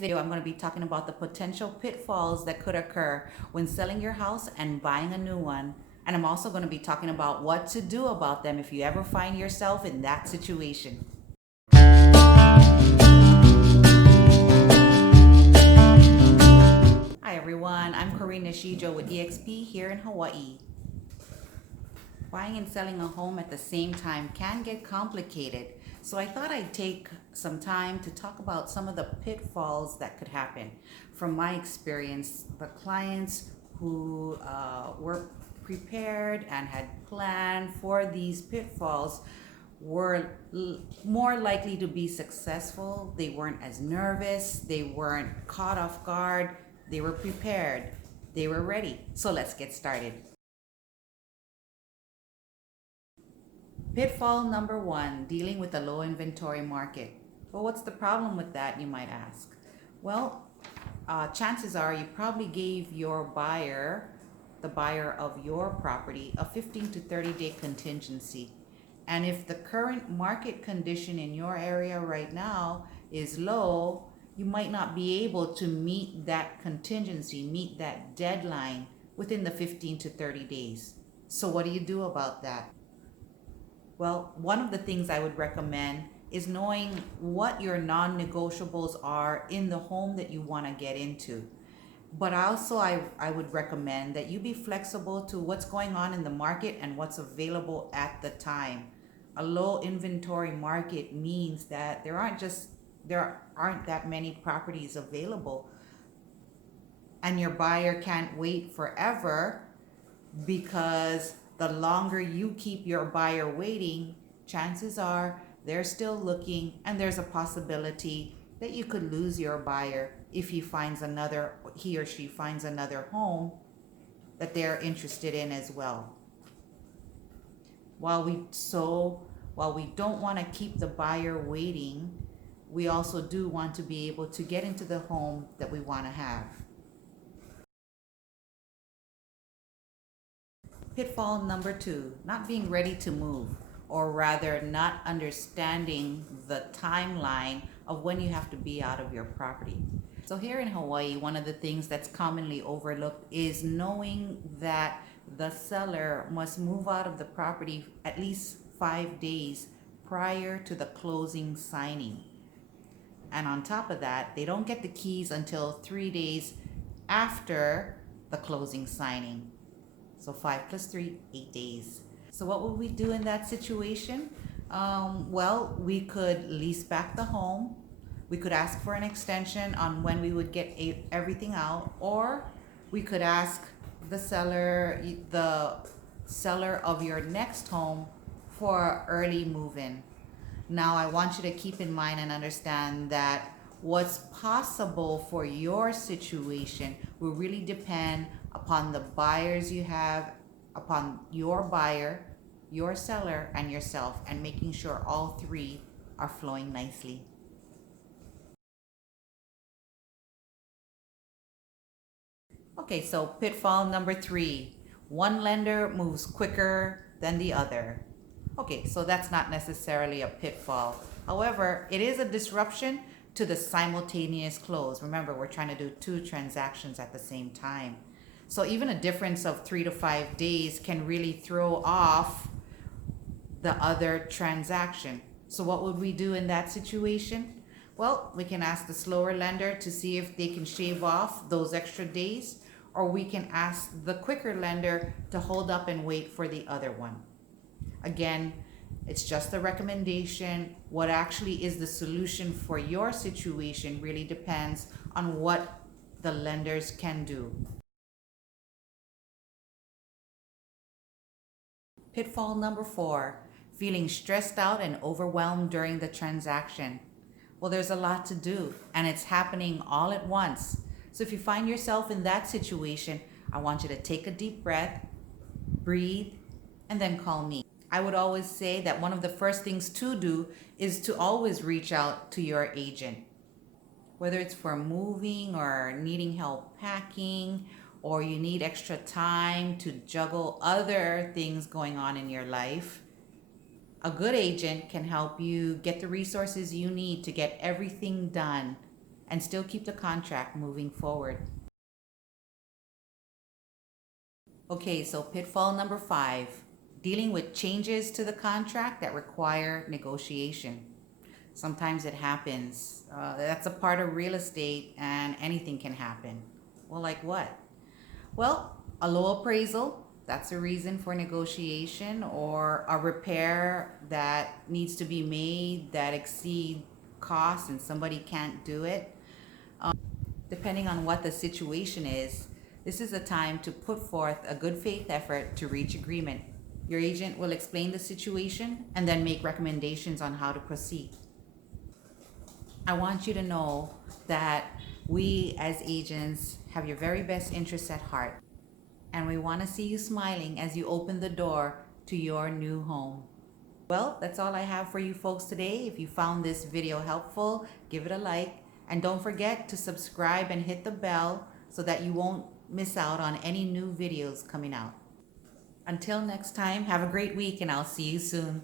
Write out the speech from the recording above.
video, I'm going to be talking about the potential pitfalls that could occur when selling your house and buying a new one. And I'm also going to be talking about what to do about them if you ever find yourself in that situation. Hi everyone, I'm Corina Shijo with EXP here in Hawaii. Buying and selling a home at the same time can get complicated, so I thought I'd take some time to talk about some of the pitfalls that could happen. From my experience, the clients who were prepared and had planned for these pitfalls were more likely to be successful. They weren't as nervous, they weren't caught off guard, they were prepared, they were ready. So let's get started. Pitfall number one, dealing with a low inventory market. Well, what's the problem with that, you might ask? Well, chances are you probably gave your buyer, the buyer of your property, a 15 to 30 day contingency. And if the current market condition in your area right now is low, you might not be able to meet that contingency, meet that deadline within the 15 to 30 days. So what do you do about that? Well, one of the things I would recommend is knowing what your non-negotiables are in the home that you want to get into. But also I would recommend that you be flexible to what's going on in the market and what's available at the time. A low inventory market means that there aren't that many properties available, and your buyer can't wait forever, because the longer you keep your buyer waiting, chances are they're still looking, and there's a possibility that you could lose your buyer if he or she finds another home that they're interested in as well. While we don't want to keep the buyer waiting, we also do want to be able to get into the home that we want to have. Pitfall number two, not being ready to move, or rather not understanding the timeline of when you have to be out of your property. So here in Hawaii, one of the things that's commonly overlooked is knowing that the seller must move out of the property at least 5 days prior to the closing signing. And on top of that, they don't get the keys until 3 days after the closing signing. So 5 plus 3, 8 days. So what would we do in that situation? Well, we could lease back the home. We could ask for an extension on when we would get everything out, or we could ask the seller of your next home for early move-in. Now, I want you to keep in mind and understand that what's possible for your situation will really depend upon the buyers you have, upon your buyer, your seller, and yourself, and making sure all three are flowing nicely. Okay, so pitfall number three, one lender moves quicker than the other. Okay, so that's not necessarily a pitfall. However, it is a disruption to the simultaneous close. Remember, we're trying to do 2 transactions at the same time. So even a difference of 3 to 5 days can really throw off the other transaction. So what would we do in that situation? Well, we can ask the slower lender to see if they can shave off those extra days, or we can ask the quicker lender to hold up and wait for the other one. Again, it's just a recommendation. What actually is the solution for your situation really depends on what the lenders can do. Pitfall number four, feeling stressed out and overwhelmed during the transaction. Well, there's a lot to do, and it's happening all at once. So if you find yourself in that situation, I want you to take a deep breath, breathe, and then call me. I would always say that one of the first things to do is to always reach out to your agent. Whether it's for moving or needing help packing, or you need extra time to juggle other things going on in your life, a good agent can help you get the resources you need to get everything done and still keep the contract moving forward. Okay, so pitfall number 5, dealing with changes to the contract that require negotiation. Sometimes it happens. That's a part of real estate, and anything can happen. Well, like what? Well, a low appraisal, that's a reason for negotiation, or a repair that needs to be made that exceed costs and somebody can't do it. Depending on what the situation is, this is a time to put forth a good faith effort to reach agreement. Your agent will explain the situation and then make recommendations on how to proceed. I want you to know that we as agents have your very best interests at heart, and we want to see you smiling as you open the door to your new home. Well, that's all I have for you folks today. If you found this video helpful, give it a like, and don't forget to subscribe and hit the bell so that you won't miss out on any new videos coming out. Until next time, have a great week, and I'll see you soon.